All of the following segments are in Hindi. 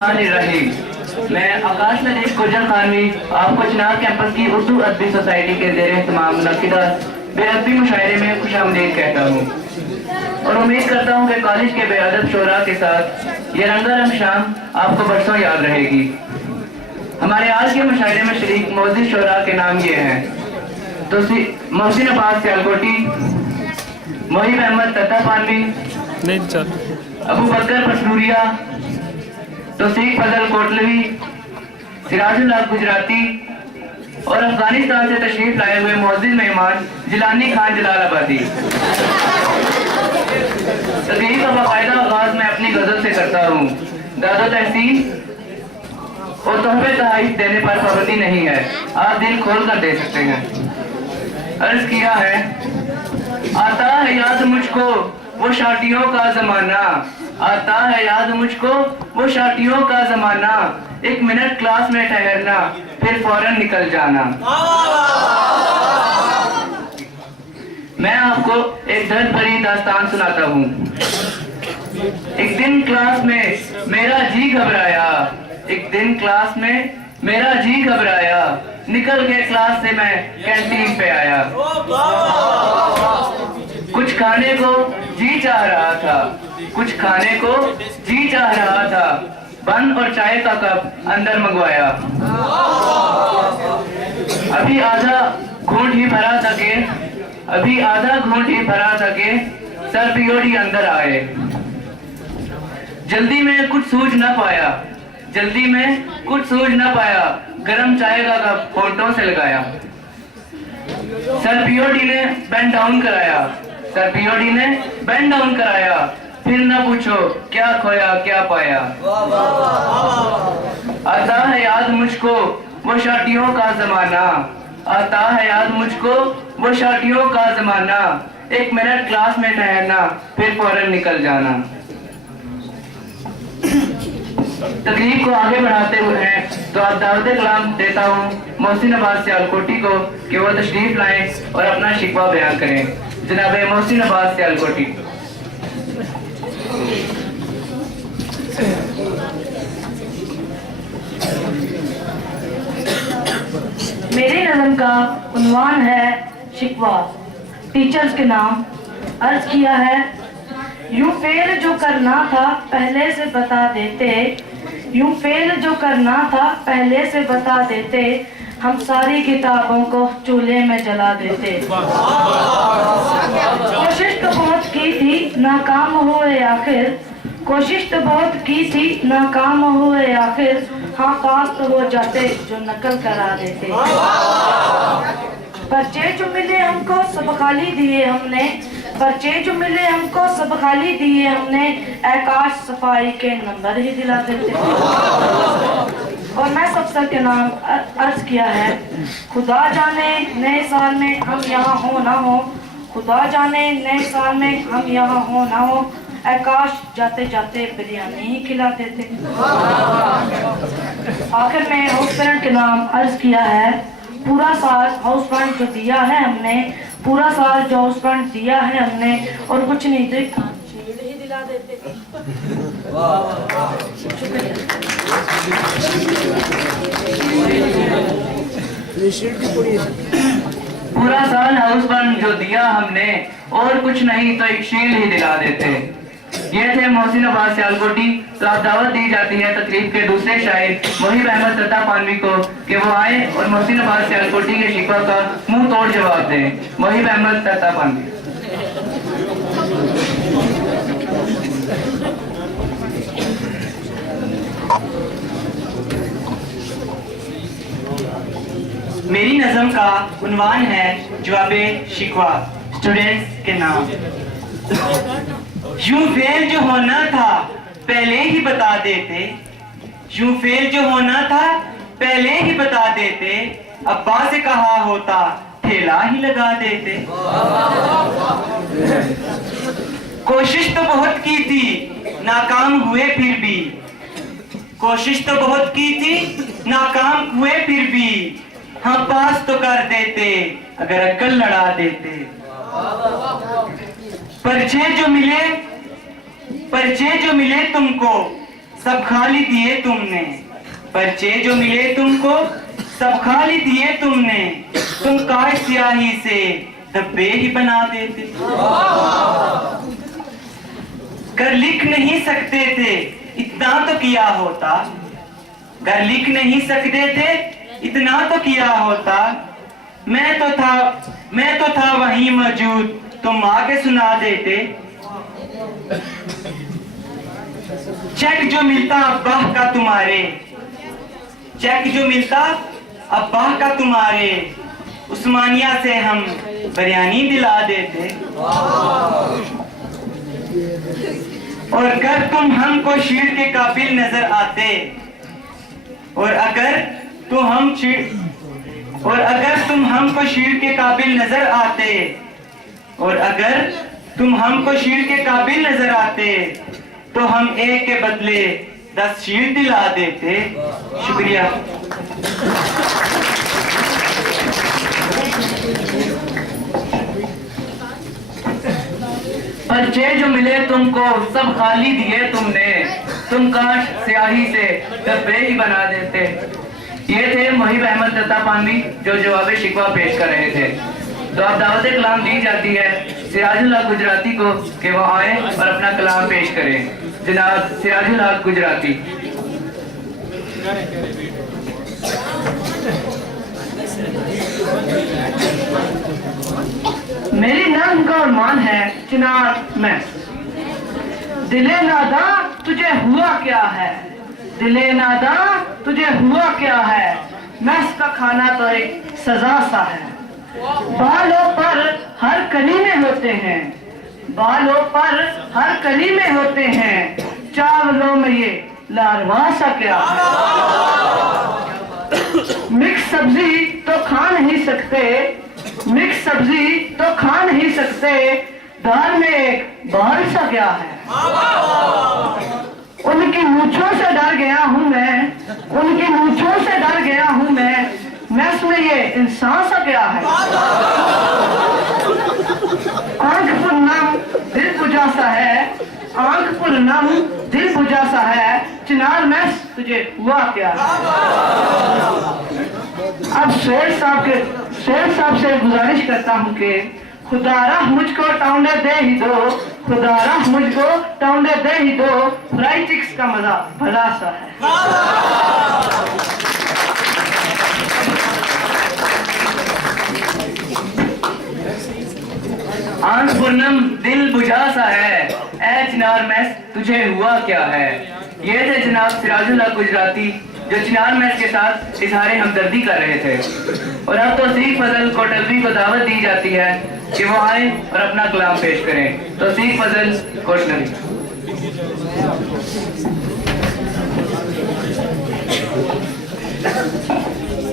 मैं आकाश नदीम गुजर खानवी आपको चिनाब कैंपस की उर्दू अदबी सोसाइटी के ज़ेरे इत्तेमाम मुनक्किदा बेअदबी मुशायरे में खुशामदीद कहता हूँ और उम्मीद करता हूँ कि कॉलेज के बेअदब शोरा के साथ ये रंगारंग शाम आपको बरसों याद रहेगी। हमारे आज के मुशायरे में शरीक मौजूद शोरा के नाम ये हैं तो मोहसिन अब्बास सियालकोटी, मोहिब अहमद तत्तापानवी, अबू बकर पसरूरिया, तौसीफ फजल कोटलवी, सिराजुल हक गुजराती और अफगानिस्तान से तशरीफ लाए हुए मौजूद मेहमान जिलानी खान जलालाबादी। तकरीर का बाकायदा आगाज मैं अपनी गजल से करता हूँ। दादा तहसीन और तोहफे तहाइफ देने पर पाबंदी नहीं है, आप दिल खोल कर दे सकते हैं। अर्ज किया है, आता है याद मुझको वो शाटियों का जमाना, आता है याद मुझको वो शाटियों का जमाना, एक मिनट क्लास में ठहरना फिर फौरन निकल जाना। मैं आपको एक दर्द भरी दास्तान सुनाता हूँ। एक दिन क्लास में मेरा जी घबराया, एक दिन क्लास में मेरा जी घबराया, निकल के क्लास से मैं कैंटीन पे आया। कुछ खाने को जी चाह रहा था, कुछ खाने को जी चाह रहा था, बंद और चाय का कप अंदर मंगवाया। अभी आधा घूंट ही भरा था के अभी आधा घूंट ही भरा था के सर पियोड़ी अंदर आए। जल्दी में कुछ सूझ न पाया, जल्दी में कुछ सूझ न पाया, गरम चाय का कप होंठों से लगाया। सर पीओडी ने बेंड डाउन कराया, सर पीओडी ने बेंड डाउन कराया, फिर न पूछो क्या खोया क्या पाया। आता है याद मुझको वो शाटियों का जमाना, आता है याद मुझको वो शाटियों का जमाना, एक मिनट क्लास में ठहरना फिर फौरन निकल जाना। तकलीफ को आगे बढ़ाते हुए हैं तो आप दावत कलाम देता हूँ मोहसिन अब्बास सियालकोटी को कि वो तशरीफ लाएं और अपना शिकवा बयान करें। जनाब मोहसिन अब्बास सियालकोटी। मेरी नज़म का उन्वान है शिकवा, टीचर्स के नाम। अर्ज किया है, यूं फेल जो करना था पहले से बता देते, यूं फेल जो करना था पहले से बता देते, हम सारी किताबों को चूल्हे में जला देते। कोशिश तो बहुत की थी नाकाम हुए आखिर, कोशिश तो बहुत की थी नाकाम हुए आखिर, हाँ पास तो हो जाते जो नकल करा देते। पर्चे जो मिले हमको सब खाली दिए हमने, पर्चे जो मिले हमको सब खाली दिए हमने, आकाश सफाई के नंबर ही दिला देते। और मैं सब सर के नाम अर्ज किया है, खुदा जाने नए साल में हम यहाँ हो ना हो, खुदा जाने नए साल में हम यहाँ हो ना हो, आकाश जाते जाते बिरयानी ही खिला देते। आखिर में हाउस पेरेंट के नाम अर्ज किया है, पूरा साल हाउस फंड जो दिया है हमने, पूरा साल जो हाउस फंड दिया है हमने, और कुछ नहीं तो ही दिला देते। पूरा साल हाउस फंड जो दिया हमने, और कुछ नहीं तो एक शील्ड ही दिला देते। ये थे मोहसिन अब्बास सियालकोटी। तो आप दावत दी जाती है तकरीब के दूसरे शायर मोहिब अहमद तत्तापानवी को कि वो आए और मोहसिन अब्बास सियालकोटी के शिकवा का मुंह तोड़ जवाब दें। मोहिब अहमद तत्तापानवी। मेरी नज़म का उन्वान है जवाबे शिकवा, स्टूडेंट्स के नाम। यूं फेल जो होना था पहले ही बता देते, यूं फेल जो होना था पहले ही बता देते, अब्बा से कहा होता ठेला ही लगा देते। कोशिश तो बहुत की थी नाकाम हुए फिर भी, कोशिश तो बहुत की थी नाकाम हुए फिर भी, हाँ पास तो कर देते अगर अक्ल लड़ा देते। पर्चे जो मिले तुमको सब खाली दिए तुमने, पर्चे जो मिले तुमको सब खाली दिए तुमने, तुम काश स्याही से धब्बे ही बना देते। कर लिख नहीं सकते थे इतना तो किया होता, कर लिख नहीं सकते थे इतना तो किया होता, मैं तो था वहीं मौजूद, तुम आके सुना देते। चेक जो मिलता अब्बाह का तुम्हारे, चेक जो मिलता अब्बाह का तुम्हारे, उस्मानिया से हम बिरयानी दिला देते। और अगर तुम हमको शीर के काबिल नजर आते, और अगर तुम हमको शीर के काबिल नजर आते, और अगर तुम हमको शीर के काबिल नजर आते, तो हम एक के बदले 10 शीर दिला देते। शुक्रिया। पर्चे जो मिले तुमको सब खाली दिए तुमने, तुम काश स्याही से डब्बे ही बना देते। ये थे मुहिब अहमद दत्ता पानवी जो जवाब शिकवा पेश कर रहे थे। तो अब दावत कलाम दी जाती है सिराजुल हक गुजराती को कि वो आए और अपना कलाम पेश करें। जनाब सिराजुल हक गुजराती। मेरी नज़्म का उन्वान है चिनार में। दिले नादा तुझे हुआ क्या है, दिले नादा तुझे हुआ क्या है, मैस का खाना तो एक सजा सा है। बालों पर हर कली में होते हैं, बालों पर हर कली में होते हैं, चावलों में ये लारवा सा क्या है। मिक्स सब्जी तो खा नहीं सकते, मिक्स सब्जी तो खा नहीं सकते, दाल में एक बाल सा क्या है। उनकी मूंछों से डर गया हूं मैं, उनकी मूंछों से डर गया हूं मैं में ये इंसान सा क्या है। आंख पुरनम दिल बुझा सा है, आंख पुरनम दिल बुझा सा है, चिनार में तुझे हुआ क्या है। अब शेर साहब से गुजारिश करता हूँ कि खुदारा मुझको टाउंडे दे ही दो, खुदारा मुझको टाउंडे दे ही दो, फ्राई चिक्स का मजा भला सा है। आंख पुरनम दिल बुझा सा है, ऐ चिनार मैस तुझे हुआ क्या है। ये थे जनाब सिराजुल हक गुजराती जो चिनार मैस के साथ इजहार हमदर्दी कर रहे थे। और अब तौसीफ फजल कोटलवी को दावत दी जाती है कि वो आए और अपना कलाम पेश करें। तौसीफ फजल कोटलवी।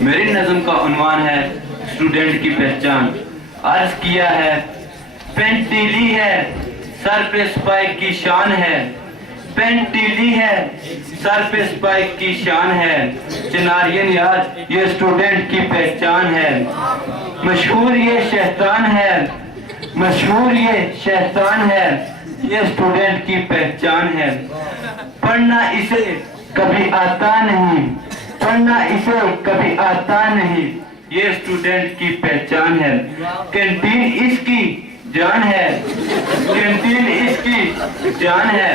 मेरी नज़्म का उन्वान है स्टूडेंट की पहचान। अर्ज किया है पेंट टीली है, सर पे स्पाइक की शान है, पेंट टीली है, सर पे स्पाइक की शान है, चिनारियन यार ये स्टूडेंट की पहचान है। मशहूर ये शैतान है, मशहूर ये शैतान है, ये स्टूडेंट की पहचान है। पढ़ना इसे कभी आता नहीं, पढ़ना इसे कभी आता नहीं, ये स्टूडेंट की पहचान है। कैंटीन इसकी जान है, कैंटीन इसकी जान है,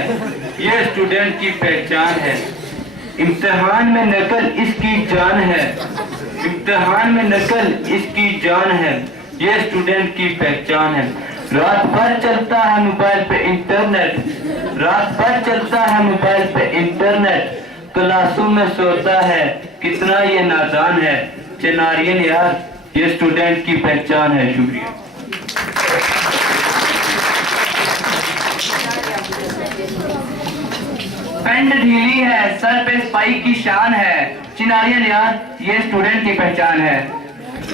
ये स्टूडेंट की पहचान है। इम्तिहान में नकल इसकी जान है, इम्तिहान में नकल इसकी जान है, ये स्टूडेंट की पहचान है। रात भर चलता है मोबाइल पे इंटरनेट, रात भर चलता है मोबाइल पे इंटरनेट, क्लासों में सोता है कितना ये नादान है। चिनारियन यार ये स्टूडेंट की पहचान है। शुक्रिया। पेंट ढीली है, सर पे स्पाइक की शान है, चिनारियन यार ये स्टूडेंट की पहचान है।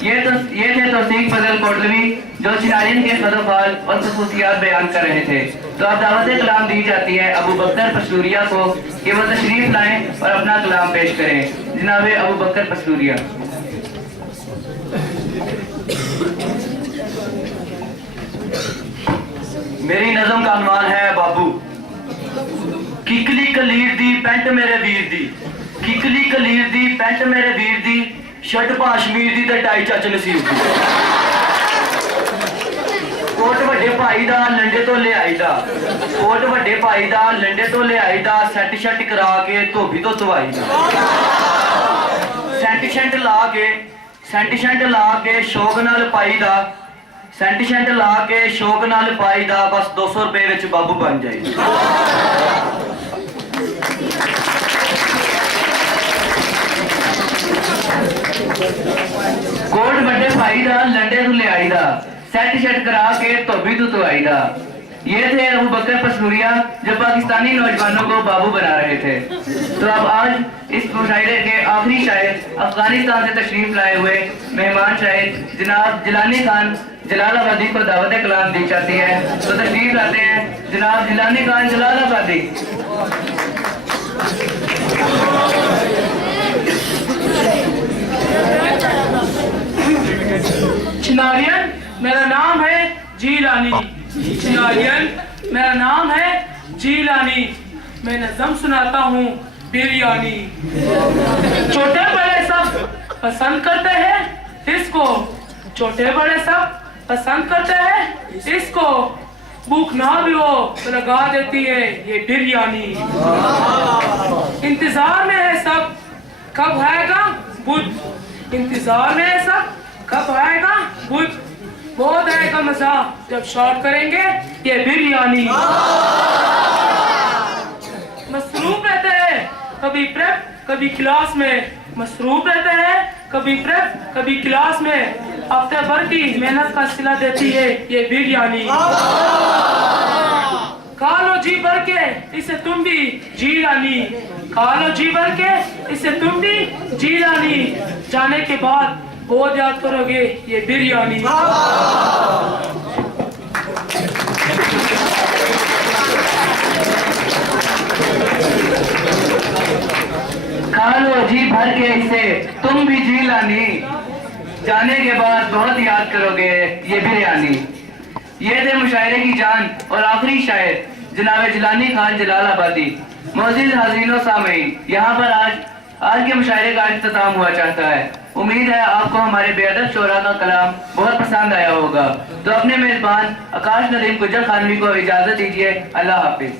ये थे तौसीफ फजल कोटलवी जो चिनारियन के फदोफाल और खसूसियात बयान कर रहे थे। तो अब दावत कलाम दी जाती है अबू बकर पस्तूरिया को कि वो तशरीफ लाएं और अपना कलाम पेश करें। जनाब अबू बकर पस्तूरिया। मेरी नज़्म का उन्वान है बाबू। किकली कलीर दी पैंट मेरे वीर दी, किकली कलीर दी पैंट मेरे वीर दी, शर्ट पाशमीर दी ते टाई चच नसीब दी। कोट वड्डे भाई दा लंडे तो ले आई दा, कोट वड्डे भाई दा लंडे तो ले आई दा, सैट शट करा के धोबी तो धवाई दा। सेंट शंट ला के शौक नाल पाई दा, सेंट शंट ला के शौक नाल पाई दा, बस 200 रुपए विच बाबू बन जाए। कोट बड़े भाई दा लंडे तू ले आई दा, सेट शट करा के धोबी तू धवाई दा। ये थे अबू बकर पसनूरिया जो पाकिस्तानी नौजवानों को बाबू बना रहे थे। तो अब आज इस मुशायरे के आखिरी शायर अफगानिस्तान से तशरीफ लाए हुए मेहमान शायर जनाब जिलानी खान जलालाबादी को दावत कलाम दी जाती है। तो तशरीफ लाते हैं जनाब जिलानी खान जलालाबादी। चिनारियन मेरा नाम है जीलानी, चिनारियन मेरा नाम है जीलानी, मैं नज़म सुनाता हूँ बिरयानी। छोटे बड़े सब पसंद करते हैं इसको, छोटे बड़े सब पसंद करते हैं इसको, भूख ना भी हो तो लगा देती है ये बिरयानी। इंतजार में है सब कब आएगा बुध, इंतजार में है सब कब आएगा बुध, बहुत आएगा मजा जब शॉट करेंगे ये बिरयानी। मसरूफ रहते हैं कभी प्रेप कभी क्लास में, मसरूफ रहते हैं कभी प्रेप कभी क्लास में, हफ्ते भर की मेहनत का सिला देती है ये बिरयानी। खा लो जी भर के इसे तुम भी जीलानी, खा लो जी भर के इसे तुम भी जीलानी, जाने के बाद बहुत याद करोगे ये बिरयानी। खा लो जी भर के इसे तुम भी जीलानी, जाने के बाद बहुत याद करोगे ये बिरयानी। ये थे मुशायरे की जान और आखिरी शायर जनाब जिलानी खान जलालाबादी। मौजूद हाज़रीन सामीन, यहाँ पर आज के मुशायरे का इख्तिताम हुआ चाहता है। उम्मीद है आपको हमारे बेअदब शोरा का कलाम बहुत पसंद आया होगा। तो अपने मेजबान आकाश नदीम गुज्जर खानवी को इजाजत दीजिए। अल्लाह हाफिज।